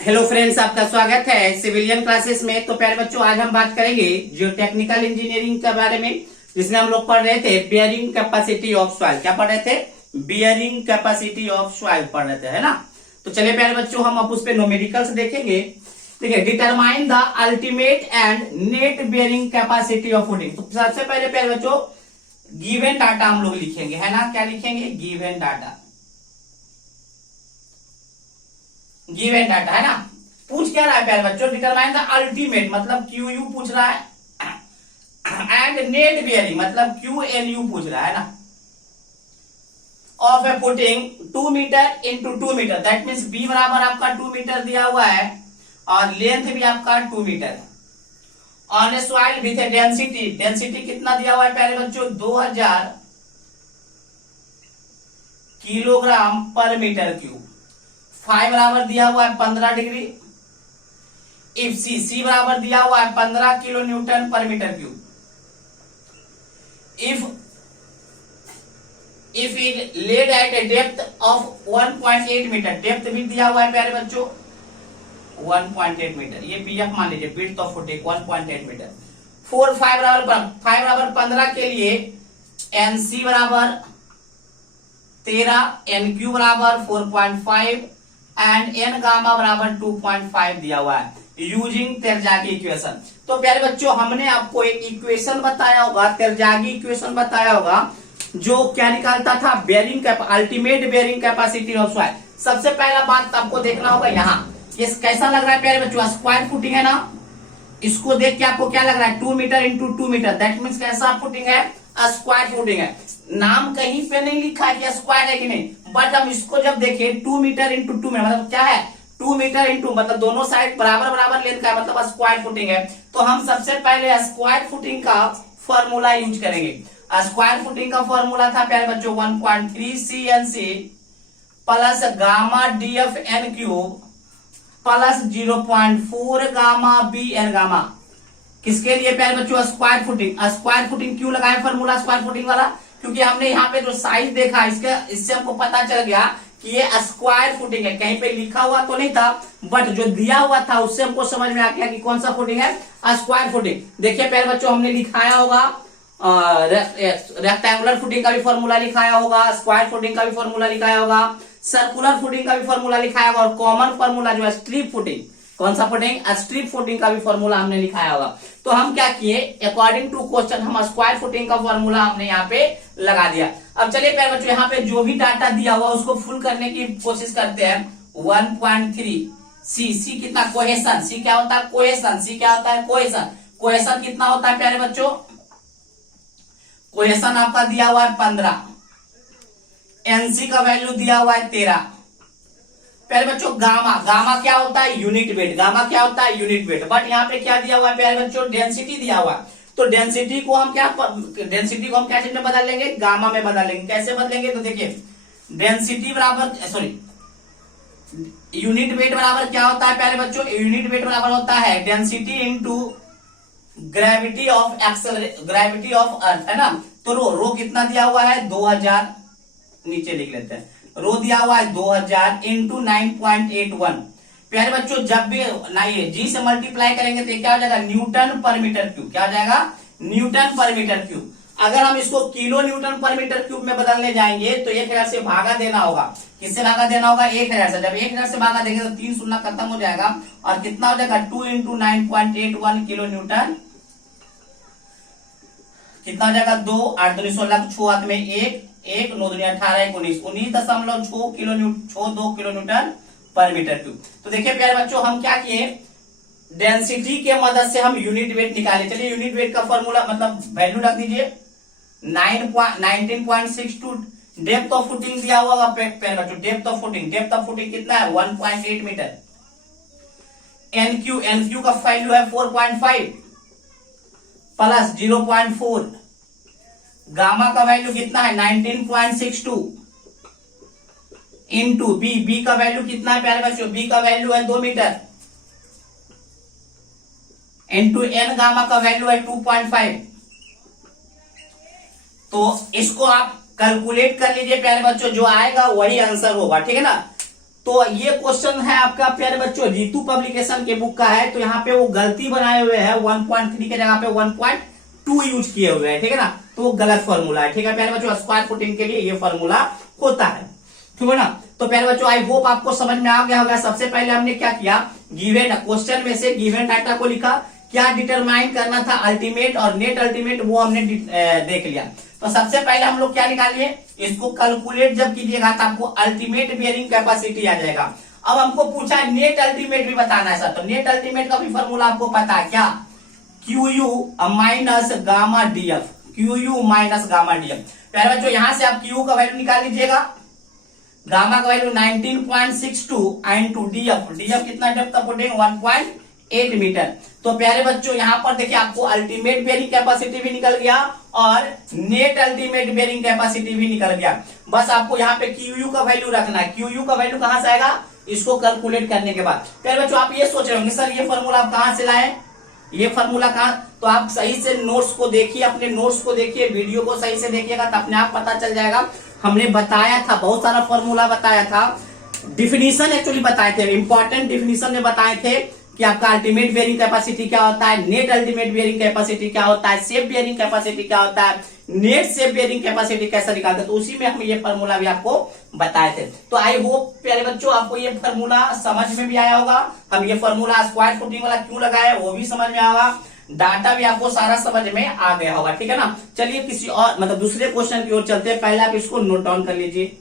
Hello friends, आपका स्वागत है सिविलियन क्लासेस में। तो प्यारे बच्चों, आज हम बात करेंगे जो टेक्निकल इंजीनियरिंग के बारे में, जिसमें हम लोग पढ़ रहे थे बियरिंग कैपेसिटी ऑफ सॉइल। क्या पढ़ रहे थे? बियरिंग कैपेसिटी ऑफ सॉइल पढ़ रहे थे, है ना। तो चलिए प्यारे बच्चों, हम अब उस पर न्यूमेरिकल्स देखेंगे। ठीक है, determine the ultimate and net bearing capacity of footing. तो सबसे पहले प्यारे बच्चों गिवन डाटा हम लोग लिखेंगे, है ना। क्या लिखेंगे? Given data. गिवन डाटा, है ना। पूछ क्या रहा है प्यारे बच्चों? डिटरमाइन द अल्टीमेट मतलब क्यू यू पूछ रहा है, एंड नेट बियरिंग मतलब क्यू एन यू पूछ रहा है ना, of a footing 2 metre into 2 metre. That means b बराबर आपका 2 मीटर दिया हुआ है और लेंथ भी आपका 2 मीटर है। On A soil with A density, density कितना दिया हुआ है प्यारे बच्चों? 2000 किलोग्राम पर मीटर क्यूब। फाइव बराबर दिया हुआ है 15 डिग्री। इफ सी बराबर दिया हुआ है 15 किलो न्यूटन पर metre cube. If it laid at a depth of 1.8 metre, depth भी दिया हुआ है प्यारे बच्चों 1.8 मीटर। ये पीएफ मान लीजिए, विड्थ ऑफ फुटिंग 1.8 मीटर। 5 बराबर 15 के लिए एनसी बराबर 13, एनक्यू बराबर 4.5 एंड एन गामा बराबर 2.5 दिया हुआ है यूजिंग तेरजागी इक्वेशन। तो प्यारे बच्चों, हमने आपको एक इक्वेशन बताया होगा, तेरजागी इक्वेशन बताया होगा, जो क्या निकालता था? Bearing ultimate bearing capacity of soil. सबसे पहला बात आपको देखना होगा यहाँ, ये कैसा लग रहा है प्यारे बच्चों? स्क्वायर फुटिंग है ना। इसको देख के आपको क्या लग रहा है? 2 metre into 2 metre. That means कैसा फुटिंग है? स्क्वायर फुटिंग है। नाम कहीं पे नहीं लिखा है कि स्क्वायर है कि नहीं, बट हम इसको जब देखें 2 मीटर इंटू 2 मीटर मतलब क्या है? 2 मीटर इंटू मतलब दोनों साइड बराबर बराबर लेंथ का है, मतलब स्क्वायर फुटिंग है। तो हम सबसे पहले स्क्वायर फुटिंग का फॉर्मूला यूज करेंगे। स्क्वायर फुटिंग का फॉर्मूला था प्यारे बच्चों 1.3 CNC plus gamma DF N cube plus 0.4 gamma b n gamma. किसके लिए प्यारे बच्चों? Square footing. स्क्वायर फुटिंग क्यों लगाए फॉर्मूला स्क्वायर फुटिंग वाला? क्योंकि हमने यहाँ पे जो साइज देखा इससे हमको पता चल गया कि ये स्क्वायर फुटिंग है। कहीं पे लिखा हुआ तो नहीं था, बट जो दिया हुआ था उससे हमको समझ में आ गया कि कौन सा फुटिंग है? Square footing. देखिए प्यारे बच्चों, हमने लिखाया होगा रेक्टेंगुलर फुटिंग का भी फॉर्मूला लिखाया होगा, स्क्वायर फुटिंग का भी फॉर्मूला लिखाया होगा, सर्कुलर फुटिंग का भी फॉर्मूला लिखाया होगा, और कॉमन फॉर्मूला जो है स्ट्रिप फुटिंग। कौन सा फुटिंग? स्ट्रिप फुटिंग का भी फॉर्मूला हमने लिखाया होगा। तो हम क्या किए, अकॉर्डिंग टू क्वेश्चन हम स्क्वायर फुटिंग का फॉर्मूला हमने यहाँ पे लगा दिया। अब चलिए प्यारे बच्चों, यहाँ पे जो भी डाटा दिया हुआ उसको फुल करने की कोशिश करते हैं। 1.3 सी कितना? कोहेशन। सी क्या होता है? कोहेशन। सी क्या होता है? कोहेशन। कोहेशन कितना होता है प्यारे बच्चों? कोहेशन आपका दिया हुआ है 15। एनसी का वैल्यू दिया हुआ है 13। प्यारे बच्चों गामा, गामा क्या होता है? Unit weight. गामा क्या होता है? Unit weight. बट यहाँ पे क्या दिया हुआ है प्यारे बच्चों? डेंसिटी दिया हुआ है। तो डेंसिटी को हम क्या चीज में बदल लेंगे? गामा में बदल लेंगे। कैसे बदलेंगे? तो देखिए, डेंसिटी बराबर यूनिट वेट बराबर क्या होता है प्यारे बच्चों? यूनिट वेट बराबर होता है density into gravity of gravity of earth, है ना। तो रो कितना दिया हुआ है? 2000। नीचे लिख लेते हैं, रो दिया हुआ है 2000 इंटू 9.81। प्यारे बच्चों, जब भी ना ये जी से मल्टीप्लाई करेंगे तो क्या हो जाएगा? न्यूटन पर मीटर क्यूब। क्या हो जाएगा? न्यूटन पर मीटर क्यूब। अगर हम इसको किलो न्यूटन पर मीटर क्यूब में बदलने जाएंगे तो 1000 से भागा देना होगा। किससे भागा देना होगा? 1000 से। जब 1000 से भागा देंगे तो 3 शून्य खत्म हो जाएगा और कितना हो जाएगा? 2 इंटू 9.81 किलो न्यूटन। कितना हो जाएगा? 2 8 2 16 6 हाथ में 1 1 9 2 18 19 19.6 किलो न्यूटन पर मीटर क्यूब। तो देखिए प्यारे बच्चों, हम क्या किए, डेंसिटी के मदद से हम यूनिट वेट निकाले। चलिए यूनिट वेट का फॉर्मूला मतलब वैल्यू रख दीजिए 19.62। डेप्थ ऑफ फुटिंग दिया हुआ प्यारे बच्चों, डेप्थ ऑफ फुटिंग कितना है? 1.8 मीटर। एनक्यू का वैल्यू है 4.5 प्लस 0.4। गामा का वैल्यू कितना है? 19.62 इंटू बी का वैल्यू कितना है प्यारे बच्चों? बी का वैल्यू है 2 मीटर इंटू एन गामा का वैल्यू है 2.5। तो इसको आप कैलकुलेट कर लीजिए प्यारे बच्चों, जो आएगा वही आंसर होगा, ठीक है ना। तो ये क्वेश्चन है आपका प्यारे बच्चों जीतू पब्लिकेशन के बुक का है। तो यहाँ पे वो गलती बनाए हुए है, 1.3 के जगह पे 1.2 यूज किए हुए हैं, ठीक है ना। तो वो गलत फॉर्मूला है, ठीक है प्यारे बच्चों। स्क्वायर फुटिंग के लिए ये फॉर्मूला होता है, ठीक है ना। तो प्यारे बच्चों आई होप आपको समझ में आ गया होगा। सबसे पहले हमने क्या किया, गिवन क्वेश्चन में से गिवन डाटा को लिखा, क्या डिटरमाइन करना था अल्टीमेट और नेट अल्टीमेट, वो हमने देख लिया। तो सबसे पहले हम लोग क्या निकालिए, इसको कैलकुलेट जब कीजिएगा तो आपको अल्टीमेट बियरिंग कैपेसिटी आ जाएगा। अब हमको पूछा है नेट अल्टीमेट भी बताना है सर, तो नेट अल्टीमेट का भी फॉर्मूला आपको पता है क्या, QU minus gamma DF, QU minus gamma DF। पहले बच्चों यहां से आप Q का वैल्यू निकाल लीजिएगा, गामा का वैल्यू 19.62 इंटू DF, DF कितना डेप्थ ऑफ फुटिंग 1.8 मीटर। तो प्यारे बच्चों यहां पर देखिए आपको अल्टीमेट बेयरिंग कैपेसिटी भी निकल गया और नेट अल्टीमेट बेयरिंग कैपेसिटी भी निकल गया। बस आपको यहाँ पे QU का वैल्यू रखना है। QU का वैल्यू कहां से आएगा, इसको कैलकुलेट करने के बाद। प्यारे बच्चों आप ये सोच रहे होंगे सर ये फॉर्मूला आप कहां से लाए, ये फॉर्मूला कहां, तो आप सही से नोट्स को देखिए, अपने नोट्स को देखिए, वीडियो को सही से देखिएगा तो अपने आप पता चल जाएगा। हमने बताया था, बहुत सारा फॉर्मूला बताया था, डिफिनीशन एक्चुअली बताए थे, इंपॉर्टेंट डिफिनीशन में बताए थे कि आपका अल्टीमेट बेयरिंग कैपेसिटी क्या होता है, नेट अल्टीमेट बेयरिंग कैपेसिटी क्या होता है, सेफ बेयरिंग कैपेसिटी क्या होता है, नेट सेफ बेयरिंग कैपेसिटी कैसे निकालते हैं। तो उसी में हम ये फॉर्मूला भी आपको बताए थे। तो आई होप प्यारे बच्चों आपको ये फॉर्मूला समझ में भी आया होगा। हम ये फॉर्मूला स्क्वायर फुटिंग वाला क्यों लगाया वो भी समझ में आएगा, डाटा भी आपको सारा समझ में आ गया होगा, ठीक है ना। चलिए किसी और मतलब दूसरे क्वेश्चन की ओर चलते हैं। पहले आप इसको नोट डाउन कर लीजिए।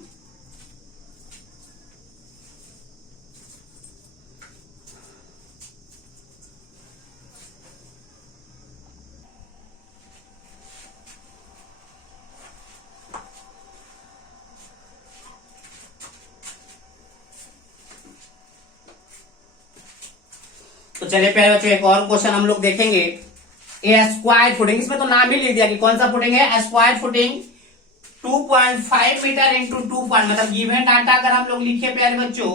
तो चलिए प्यारे बच्चों एक और क्वेश्चन हम लोग देखेंगे। ए स्क्वायर फुटिंग, इसमें तो नाम ही लिख दिया कि कौन सा फुटिंग है, स्क्वायर फुटिंग 2.5 मीटर इंटू 2 मतलब गिवन डाटा अगर हम लोग लिखे प्यारे बच्चों,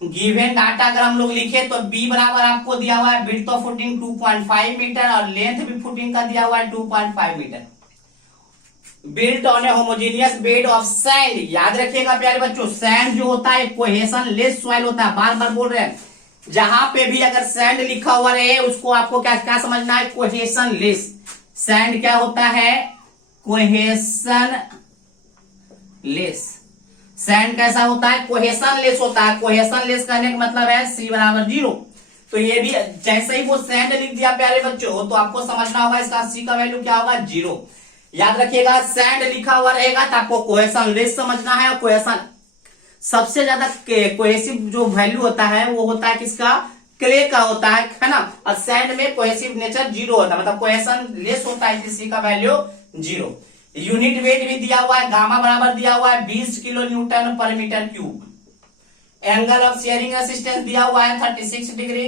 गिवन डाटा अगर हम लोग लिखे तो बी बराबर आपको दिया हुआ है विड्थ ऑफ फुटिंग 2.5 मीटर और लेंथ भी फुटिंग का दिया हुआ है 2.5 metre. Built on a homogeneous bed of sand, याद रखिएगा प्यारे बच्चों सैंड जो होता है कोहेशन लेस सॉइल होता है, बार बार बोल रहे हैं जहां पे भी अगर सैंड लिखा हुआ रहे उसको आपको क्या क्या समझना है, कोहेशन लेस। सैंड क्या होता है, कोहेशन लेस। सैंड कैसा होता है, कोहेशन लेस होता है। कोहेशन लेस कहने का मतलब है C बराबर 0। तो ये भी जैसे ही वो सैंड लिख दिया प्यारे बच्चों तो आपको समझना होगा इसका C का वैल्यू क्या होगा 0। याद रखिएगा सैंड लिखा हुआ रहेगा तो आपको कोहेशन लेस समझना है। और कोहेशन सबसे ज्यादा कोहेसिव जो वैल्यू होता है वो होता है किसका, क्ले का होता है ना। और सैंड में कोहेसिव नेचर 0 होता है, मतलब कोहेशन लेस होता है, C का वैल्यू 0। यूनिट वेट भी दिया हुआ है, गामा बराबर दिया हुआ है 20 किलो न्यूटन पर metre cube. Angle of shearing resistance दिया हुआ है 36 degree.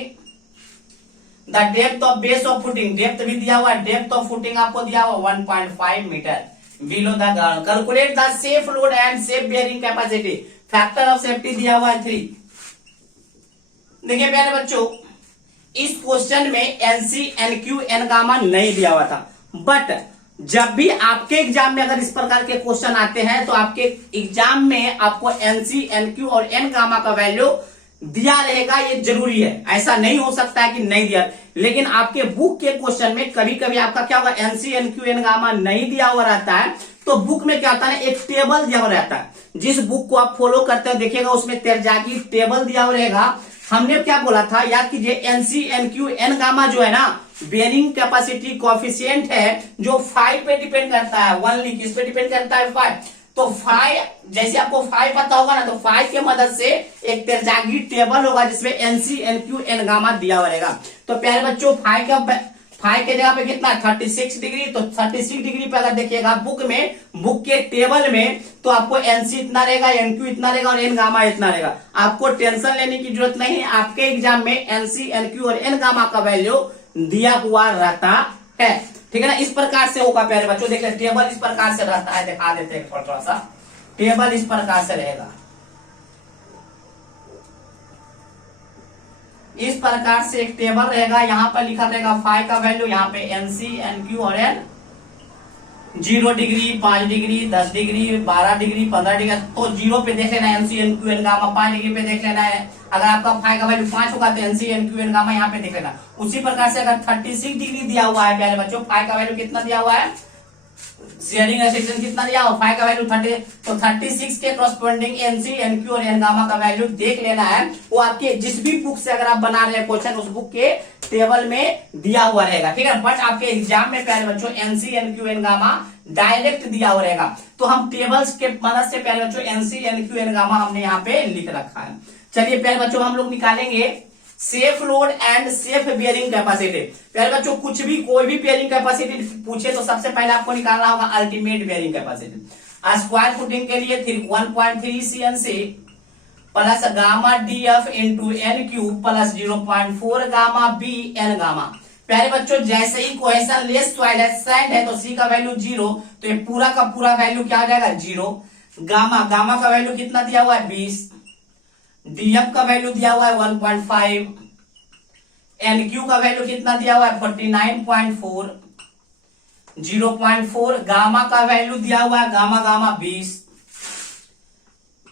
The depth of base of footing, depth भी दिया हुआ है, डेप्थ ऑफ फुटिंग आपको दिया हुआ 1.5 metre below the ground. Calculate the safe load and safe bearing capacity, factor of safety दिया हुआ है 3। देखिए प्यारे बच्चों इस क्वेश्चन में NC NQ N गामा नहीं दिया हुआ था, बट जब भी आपके एग्जाम में अगर इस प्रकार के क्वेश्चन आते हैं तो आपके एग्जाम में आपको NC NQ और N गामा का वैल्यू दिया रहेगा, ये जरूरी है। ऐसा नहीं हो सकता है कि नहीं दिया, लेकिन आपके बुक के क्वेश्चन में कभी कभी आपका क्या होगा, NC NQ N गामा नहीं दिया हुआ रहता है। तो बुक में क्या होता है, एक टेबल दिया हुआ रहता है। जिस बुक को आप फॉलो करते हैं देखिएगा उसमें तेरजागी टेबल दिया हुआ रहेगा। हमने क्या बोला था, याद कीजिए NC NQ N गामा जो है ना बेयरिंग कैपेसिटी कोएफिशिएंट है जो 5 पे डिपेंड करता है, ओनली किस पे डिपेंड करता है 5। तो 5 जैसे आपको 5 पता होगा ना, तो 5 के मदद से एक तेरजागी टेबल होगा जिसमें NC NQ N गामा दिया हुआ रहेगा। तो प्यारे बच्चों 5 के जगह पे कितना 36 डिग्री, तो 36 डिग्री पे अगर देखिएगा बुक में, बुक के टेबल में, तो आपको NC इतना रहेगा, NQ इतना रहेगा और N गामा इतना रहेगा। आपको टेंशन लेने की जरूरत नहीं है, आपके एग्जाम में NC NQ और N गामा का वैल्यू दिया हुआ रहता है, ठीक है ना। इस प्रकार से होगा प्यारे बच्चों, देखिए टेबल इस प्रकार से रहता है, दिखा देते हैं थोड़ा सा। टेबल इस प्रकार से रहेगा, इस प्रकार से एक टेबल रहेगा। यहाँ पर लिखा रहेगा 5 का वैल्यू, यहाँ पे NC NQ और N 0 degree, 5 degree, 10 degree, 12 degree, 15 degree, तो 0 पे देख लेना NC n q n gamma, 5 degree पे देख लेना है। अगर आपका फाई का वैल्यू 5 होगा तो NC n q n gamma यहाँ पे देख लेना। उसी प्रकार से अगर 36 डिग्री दिया हुआ है प्यारे बच्चों, फाई का वैल्यू कितना दिया हुआ है, शेयरिंग रेस्ट्रिक्शन कितना दिया हुआ, फाई का वैल्यू 30, तो 36 के करस्पॉन्डिंग एनसी एन क्यू और एन गामा का वैल्यू देख लेना है। वो आपके जिस भी बुक से अगर आप बना रहे हैं क्वेश्चन, उस बुक के टेबल में दिया हुआ रहेगा, ठीक है। बट आपके एग्जाम में प्यारे बच्चों NC n q n gamma direct दिया हुआ रहेगा, तो हम टेबल्स के मदद से प्यारे बच्चों NC n q n gamma हमने यहाँ पे लिख रखा है। चलिए प्यारे बच्चों हम लोग निकालेंगे safe load and safe bearing capacity. प्यारे बच्चों कुछ भी कोई भी बेयरिंग कैपेसिटी पूछे तो सबसे पहले आपको निकालना होगा ultimate bearing capacity. Square footing के लिए 1.3 CNC plus gamma DF into n cube plus 0.4 gamma B N gamma. प्यारे बच्चों जैसे ही क्वेश्चन लेस सैंड है तो C का वैल्यू 0, तो ये पूरा का पूरा वैल्यू क्या आ जाएगा 0। गामा का वैल्यू कितना दिया हुआ है 20, DF का वैल्यू दिया हुआ है 1.5, NQ का वैल्यू कितना दिया हुआ है 49.4, 0.4 गामा का वैल्यू दिया हुआ है गामा 20,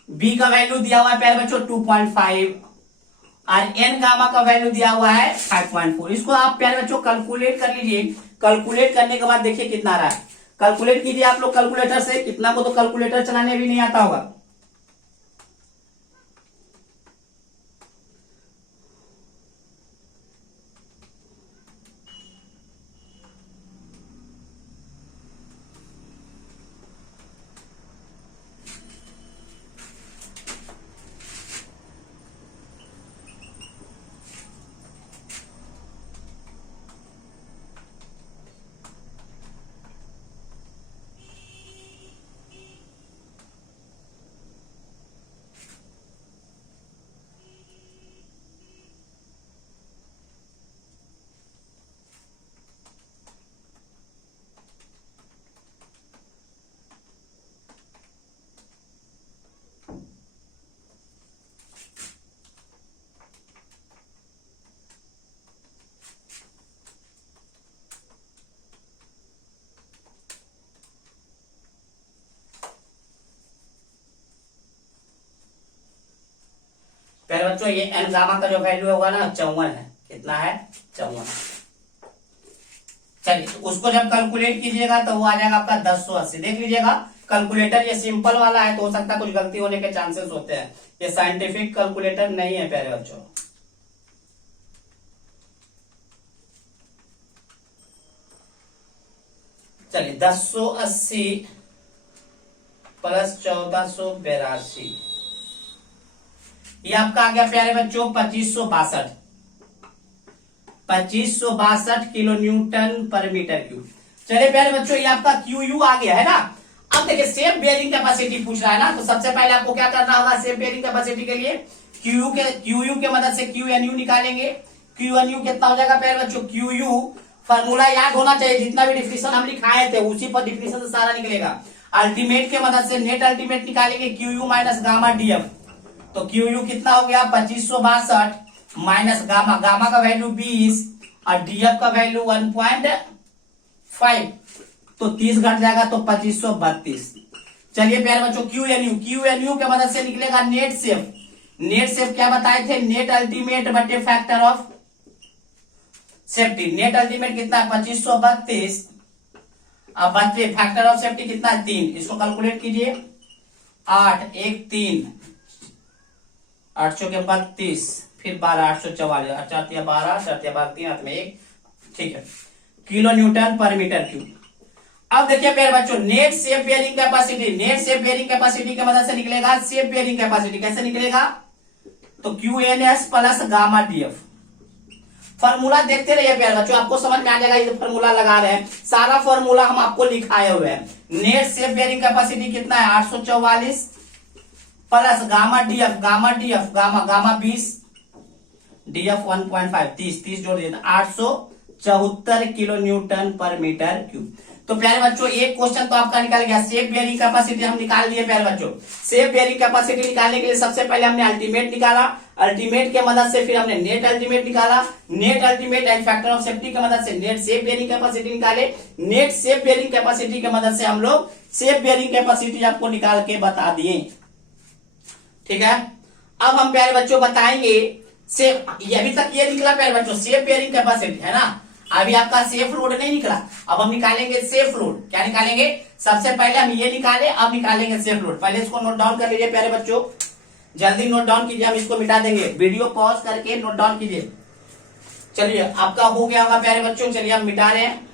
B का वैल्यू दिया हुआ है प्यारे बच्चों 2.5 और N गामा का वैल्यू दिया हुआ है 5.4। इसको आप प्यारे बच्चों कैलकुलेट कर लीजिए। कैलकुलेट करने के बाद देखिए कितना आ रहा है, कैलकुलेट कीजिए आप लोग कैलकुलेटर से। कितना को तो कैलकुलेटर चलाने भी नहीं आता होगा। प्यारे बच्चों ये एन गामा का जो वैल्यू होगा ना 54 है। कितना है 54। चलिए उसको जब कैलकुलेट कीजिएगा तो वो आ जाएगा आपका 1080। देख लीजिएगा कैलकुलेटर ये सिंपल वाला है तो हो सकता है कुछ गलती होने के चांसेस होते हैं, ये साइंटिफिक कैलकुलेटर नहीं है प्यारे बच्चों। चलिए 1080 प्लस 1482, ये आपका आ गया प्यारे बच्चों 2562 किलो न्यूटन पर मीटर क्यूब। चलिए प्यारे बच्चों ये आपका QU आ गया है ना। अब देखिए सेफ बेयरिंग कैपेसिटी पूछ रहा है ना, तो सबसे पहले आपको क्या करना होगा सेफ बेयरिंग कैपेसिटी के लिए QU के मदद से QNU निकालेंगे। QNU कितना हो जाएगा प्यारे बच्चों, QU फॉर्मूला याद होना चाहिए, जितना भी डिफिनेशन हम लिखाए थे उसी पर डिफिनेशन से सारा निकलेगा। अल्टीमेट के मदद से नेट अल्टीमेट निकालेंगे QU माइनस गामा DF, तो QU कितना हो गया 2562 माइनस गामा का वैल्यू 20 और DF का वैल्यू 1.5, तो 30 घट जाएगा तो 2532। चलिए प्यारे बच्चों QNU के मदद से निकलेगा नेट सेफ क्या बताए थे, नेट अल्टीमेट बटे factor of safety. Net ultimate कितना है 2532, अब बच्चे फैक्टर ऑफ सेफ्टी कितना है 3। इसको कैलकुलेट कीजिए 8 1 3 800 के 32 फिर 12 844 4 या 12 4 या 12 3 हाथ में 1, ठीक है, किलो न्यूटन पर मीटर क्यूब। अब देखिए प्यारे बच्चों नेट सेफ बेयरिंग कैपेसिटी की मदद से निकलेगा सेफ बेयरिंग कैपेसिटी। कैसे निकलेगा, तो QNS plus gamma DF। Formula देखते रहिए प्यारे बच्चों, आपको समझ में आ जाएगा। ये फॉर्मूला लगा रहे हैं, सारा फॉर्मूला हम आपको लिखाए हुए हैं। नेट सेफ बेयरिंग कैपेसिटी कितना है 844 plus gamma DF gamma 20 DF 1.5 30 जोड़ दिए 874 किलो न्यूटन पर मीटर क्यूब। तो प्यारे बच्चों एक क्वेश्चन तो आपका निकल गया। सेफ बेयरिंग कैपेसिटी हम निकाल दिए प्यारे बच्चों। सेफ बेयरिंग कैपेसिटी निकालने के लिए सबसे पहले हमने अल्टीमेट निकाला, अल्टीमेट के मदद से फिर हमने नेट अल्टीमेट निकाला, net ultimate and factor of safety की मदद से नेट सेफ बेयरिंग कैपेसिटी निकाले, नेट सेफ बेयरिंग कैपेसिटी की मदद से हम लोग सेफ बेयरिंग कैपेसिटी आपको निकाल के बता दिए। ठीक है, अब हम प्यारे बच्चों बताएंगे सेफ, ये अभी तक ये निकला प्यारे बच्चों सेफ बेयरिंग कैपेसिटी है ना, अभी आपका सेफ लोड नहीं निकला। अब हम निकालेंगे सेफ लोड। क्या निकालेंगे? सबसे पहले हम ये निकाले, अब निकालेंगे सेफ लोड। पहले इसको नोट डाउन कर लीजिए प्यारे बच्चों, जल्दी नोट डाउन कीजिए, हम इसको मिटा देंगे। वीडियो पॉज करके नोट डाउन कीजिए। चलिए आपका हो गया होगा प्यारे बच्चों, चलिए हम मिटा रहे हैं।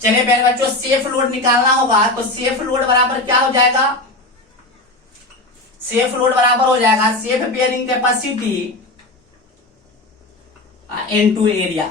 चलिए प्यारे बच्चों, सेफ लोड निकालना होगा तो सेफ लोड बराबर क्या हो जाएगा? सेफ लोड बराबर हो जाएगा safe bearing capacity into area.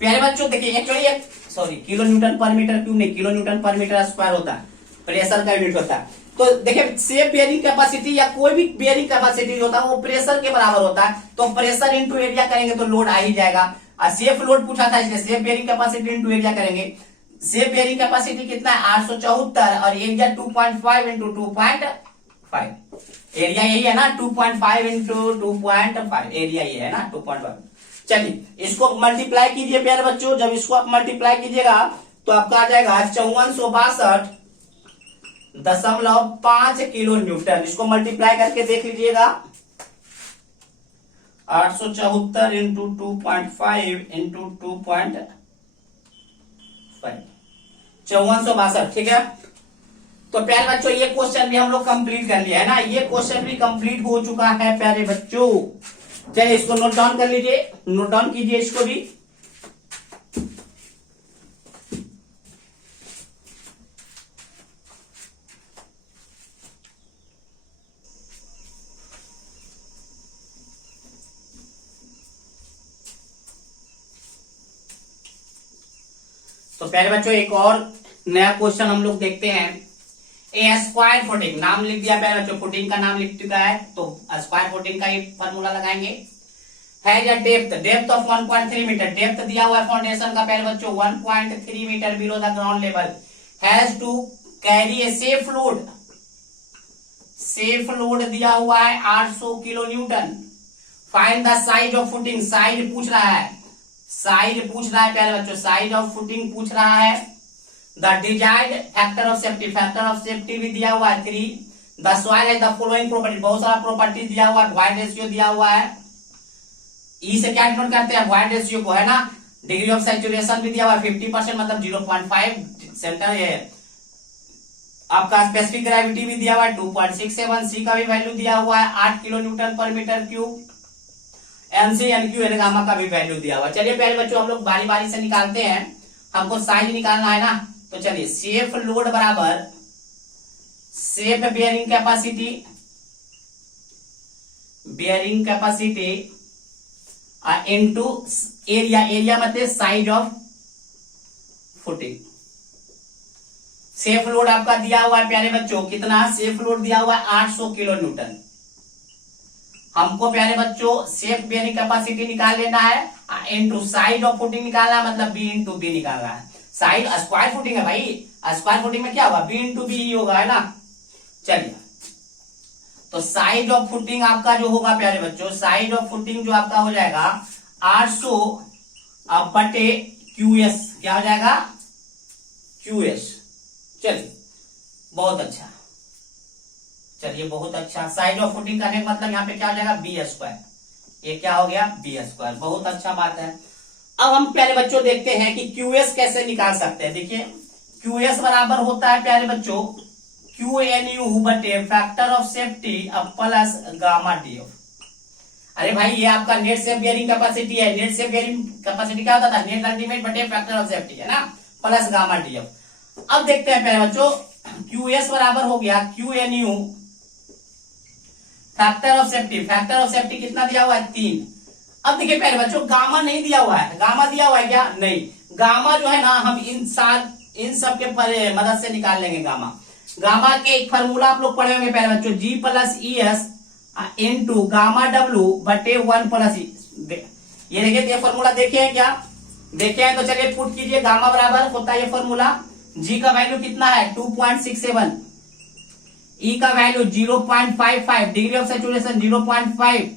प्यारे बच्चों देखिए एक्चुअली सॉरी किलो न्यूटन पर मीटर क्यूब नहीं, किलो न्यूटन पर मीटर स्क्वायर होता है, प्रेशर का यूनिट होता है। तो देखिए सेफ बेयरिंग कैपेसिटी या कोई भी बेयरिंग कैपेसिटी होता है वो प्रेशर के बराबर होता है, तो प्रेशर इंटू एरिया करेंगे तो लोड आ ही जाएगा। सेफ लोड पूछा था इसलिए safe bearing capacity into area करेंगे। सेफ बेयरिंग कैपेसिटी कितना है? 874 और एरिया 2.5 इंटू 2.5, एरिया यही है ना 2.5 इंटू 2.5, एरिया ये है ना 2.5। चलिए इसको मल्टीप्लाई कीजिए प्यारे बच्चों, जब इसको आप मल्टीप्लाई कीजिएगा तो आपका आ जाएगा 5462.5 किलो न्यूटन। इसको मल्टीप्लाई करके देख लीजिएगा, 874 इंटू 2.5 इंटू 2.5, 5462। ठीक है, तो प्यारे बच्चों ये क्वेश्चन भी हम लोग कंप्लीट कर लिया है ना, ये क्वेश्चन भी कंप्लीट हो चुका है प्यारे बच्चों। चलिए इसको नोट डाउन कर लीजिए, नोट डाउन कीजिए इसको भी। तो प्यारे बच्चों एक और नया क्वेश्चन हम लोग देखते हैं। ए स्क्वायर फुटिंग, नाम लिख दिया प्यारे बच्चों, फुटिंग का नाम लिख चुका है तो स्क्वायर फुटिंग का ही फॉर्मूला लगाएंगे। है या डेप्थ ऑफ 1.3 मीटर, डेप्थ दिया हुआ है फाउंडेशन का प्यारे बच्चों 1.3 metre below the ground level, has to carry a safe load, safe load दिया हुआ है 800 kilo newton. Find the size of footing, size पूछ रहा है, साइज पूछ रहा है प्यारे बच्चों, साइज ऑफ फुटिंग पूछ रहा है। The desired factor of safety, factor of safety भी दिया हुआ है 3। द सॉइल है द फॉलोइंग प्रॉपर्टी, बहुत सारा प्रॉपर्टी दिया हुआ है, वॉइड रेशियो दिया हुआ है। ई से क्या डिनोट करते हैं? वॉइड रेशियो को है ना। डिग्री ऑफ सैचुरेशन भी दिया हुआ है 50% मतलब 0.5 सेंटर है। आपका स्पेसिफिक ग्रेविटी भी दिया हुआ है 2.67, सी का भी वैल्यू दिया हुआ है 8 किलो न्यूटन पर metre cube, NC NQ n gamma का भी वैल्यू दिया हुआ है। चलिए पहले बच्चों हम लोग बारी बारी से निकालते हैं, हमको साइज निकालना है ना। तो चलिए सेफ लोड बराबर safe bearing capacity, bearing capacity into area, area मतलब size of footing. Safe load आपका दिया हुआ है प्यारे बच्चों कितना? सेफ लोड दिया हुआ है 800 किलो न्यूटन। हमको प्यारे बच्चों सेफ बेयरिंग कैपेसिटी निकाल लेना है इनटू साइज ऑफ फुटिंग निकालना है, मतलब बी इंटू बी निकालना है। साइड स्क्वायर फुटिंग है भाई, स्क्वायर फुटिंग में क्या होगा? बी इंटू बी ही होगा है ना। चलिए तो साइज ऑफ फुटिंग आपका जो होगा प्यारे बच्चों, साइज ऑफ फुटिंग जो आपका हो जाएगा 800 बटे QS, क्या हो जाएगा? QS। चलिए बहुत अच्छा, चलिए बहुत अच्छा। साइज ऑफ फुटिंग करने का मतलब यहाँ पे क्या हो जाएगा? बी स्क्वायर, ये क्या हो गया? B square. बहुत अच्छा बात है। अब हम प्यारे बच्चों देखते हैं कि QS कैसे निकाल सकते हैं। देखिए QS बराबर होता है प्यारे बच्चों QNU बटे factor of safety plus gamma DF। अरे भाई ये आपका नेट सेफ बेयरिंग कैपेसिटी है, नेट सेफ बेयरिंग कैपेसिटी क्या होता था? नेट अल्टीमेट बटे फैक्टर ऑफ सेफ्टी है ना, प्लस गामा DF। अब देखते हैं प्यारे बच्चों QS बराबर हो गया QNU factor of safety, factor of safety कितना दिया हुआ है? 3। अब देखिए प्यारे बच्चों गामा नहीं दिया हुआ है, गामा दिया हुआ है क्या? नहीं। गामा जो है ना हम इन सब के मदद से निकाल लेंगे गामा। गामा के एक फार्मूला आप लोग पढ़े होंगे प्यारे बच्चों, G plus ES into gamma W बटे 1 प्लस E। ये देखिए ये फार्मूला देखे हैं क्या? देखे हैं तो चलिए पुट कीजिए, गामा बराबर होता है ये फॉर्मूला, जी का वैल्यू कितना है 2.67, ई का value 0.55, degree of saturation 0.5,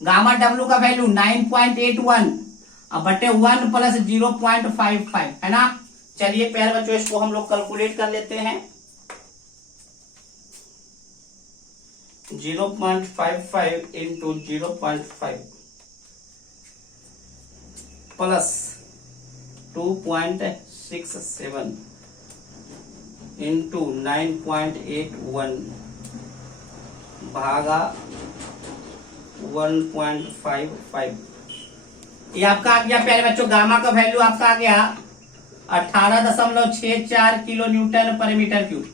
gamma W का वैल्यू 9.81 अब बटे 1 प्लस 0.55 है ना। चलिए प्यारे बच्चों इसको हम लोग कैलकुलेट कर लेते हैं। 0.55 इंटू 0.5 प्लस 2.67 इंटू 9.81 भागा 1.55, ये आपका आ गया प्यारे बच्चों, गामा का वैल्यू आपका आ गया 18.64 किलो न्यूटन पर मीटर क्यूब।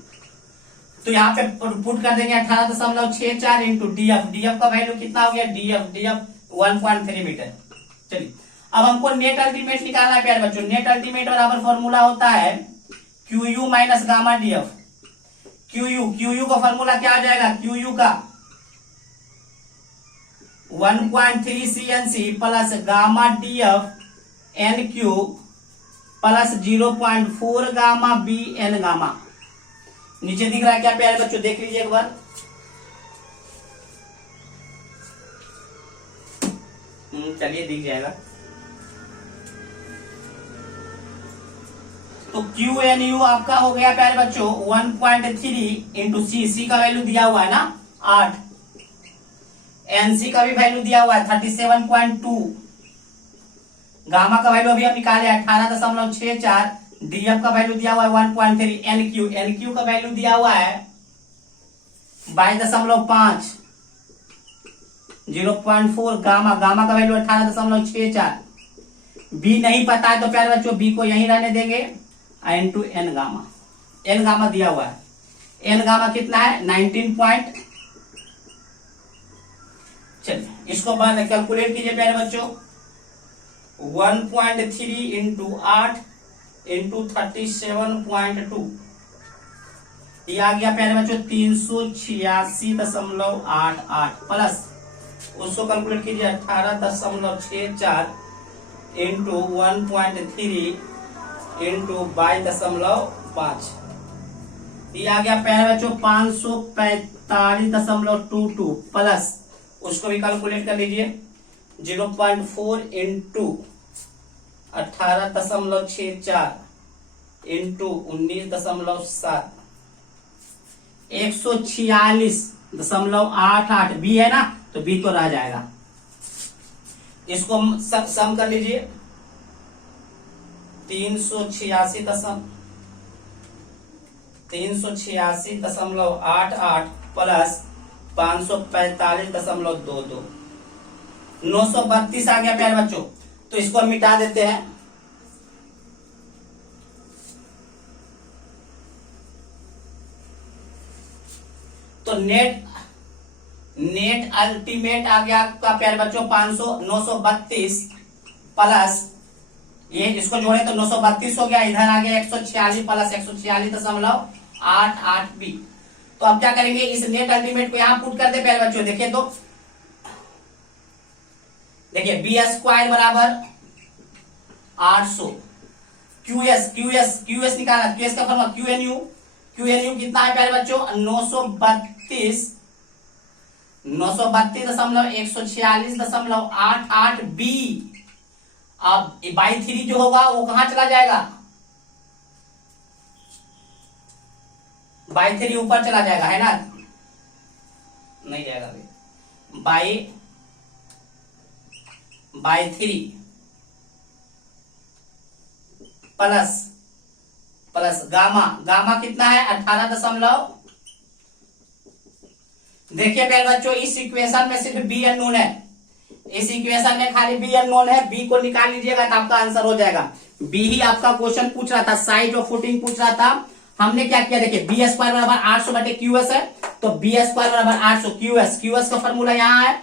तो यहाँ पे पुट कर देंगे 18.64 इंटू डीएफ, डीएफ का वैल्यू कितना हो गया, डीएफ 1.3 मीटर। चलिए अब हमको नेट अल्टीमेट निकालना है प्यारे बच्चों। नेट अल्टीमेट बराबर फॉर्मूला होता है q minus gamma DF. Q का फॉर्मूला क्या आ जाएगा, क्यू का 1.3 CNC plus gamma DF n q plus 0.4 gamma b n gamma. नीचे दिख रहा है क्या प्यारे बच्चों, देख लीजिए एक बार। चलिए दिख जाएगा। तो क्यू एन यू आपका हो गया प्यारे बच्चों 1.3 इंटू सी का वैल्यू दिया हुआ है ना 8, एनसी का भी वैल्यू दिया हुआ है 37.2, गामा का वैल्यू अभी हम निकाले 18.64, डीएफ का वैल्यू दिया हुआ है 1.3, एनक्यू का वैल्यू दिया हुआ है 22.5, 0.4 गामा का वैल्यू 18.64, बी नहीं पता है तो प्यारे बच्चों बी को यहीं रहने देंगे, इंटू एन गामा दिया हुआ है, एन गामा कितना है 19 चलिए इसको बाद कैलकुलेट कीजिए प्यारे बच्चों। 1.3 इंटू 8 इंटू 37.2, ये आ गया प्यारे बच्चों 386.88 प्लस उसको कैलकुलेट कीजिए 18.64 इंटू 1.3 इंटू 22.5, ये आ गया प्यारे बच्चों 545.22 प्लस उसको भी कैलकुलेट कर लीजिए 0.4 इंटू 18.64 इंटू 19.7, 146.88 बी है ना, तो बी तो रह जाएगा। इसको सम कर लीजिए 386.88 प्लस 545.22, 932 आ गया प्यारे बच्चों। तो इसको हम मिटा देते हैं। तो नेट अल्टीमेट आ गया आपका प्यारे बच्चों 932 प्लस ये इसको जोड़े तो 932 हो गया, इधर आ गया 146 प्लस 146.88 बी। तो अब क्या करेंगे, इस नेट अल्टीमेट को यहां पुट कर दे प्यारे बच्चों। देखिए तो देखिए बी स्क्वायर बराबर 800, क्यूएस निकालना, क्यूएस का फॉर्मूला क्यूएनयू कितना है प्यारे बच्चों 932.146.88 बी। अब बाई 3 जो होगा वो कहां चला जाएगा, बाई 3 ऊपर चला जाएगा है ना, नहीं जाएगा भाई, बाई 3 प्लस गामा कितना है 18 देखिए प्यारे बच्चों इस इक्वेशन में सिर्फ बी अननोन है, इस इक्वेशन में खाली बी अननोन है, बी को निकाल लीजिएगा तो आपका आंसर हो जाएगा। बी ही आपका क्वेश्चन पूछ रहा था, साइज ऑफ फुटिंग पूछ रहा था। हमने क्या किया देखिए बी स्क्वायर बराबर 800 बटे क्यूएस है, तो बी स्क्वायर बराबर 800 क्यूएस का फॉर्मूला यहाँ है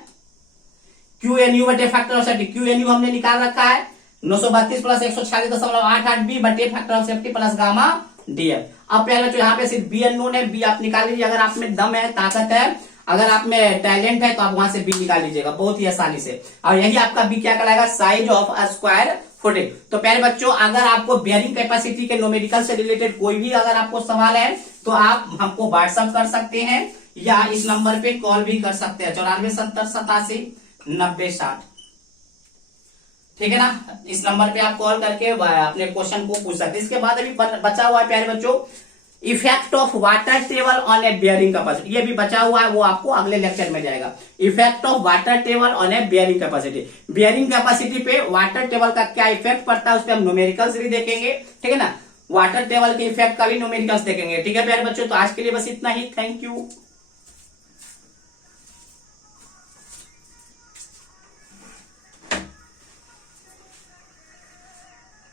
क्यू एन यू बटे factor of safety, q n u हमने निकाल रखा है 932 प्लस 146.88 बी बटे factor of safety plus gamma DF. अब प्यारे बच्चों यहाँ पे सिर्फ बी अननोन है, बी आप निकाल लीजिए। अगर आप में दम है, ताकत है, अगर आप में टैलेंट है तो आप वहां से बी निकाल लीजिएगा बहुत ही आसानी से। और यही आपका बी क्या कहलाएगा, size of a square footing. तो प्यारे बच्चों, अगर आपको बेयरिंग कैपेसिटी के न्यूमेरिकल से रिलेटेड कोई भी अगर आपको सवाल है तो आप हमको व्हाट्सएप कर सकते हैं या इस नंबर पे कॉल भी कर सकते हैं 9470879060। ठीक है ना, इस नंबर पे आप कॉल करके अपने क्वेश्चन को पूछ सकते हैं। इसके बाद अभी बचा हुआ है प्यारे बच्चों effect of water table on A bearing capacity, ये भी बचा हुआ है, वो आपको अगले लेक्चर में जाएगा। Effect of water table on A bearing capacity, bearing capacity पे वाटर टेबल का क्या इफेक्ट पड़ता है उस पर हम न्यूमेरिकल्स भी देखेंगे। ठीक है ना, वाटर टेबल के इफेक्ट का भी न्यूमेरिकल्स देखेंगे। ठीक है प्यारे बच्चों, तो आज के लिए बस इतना ही। Thank you.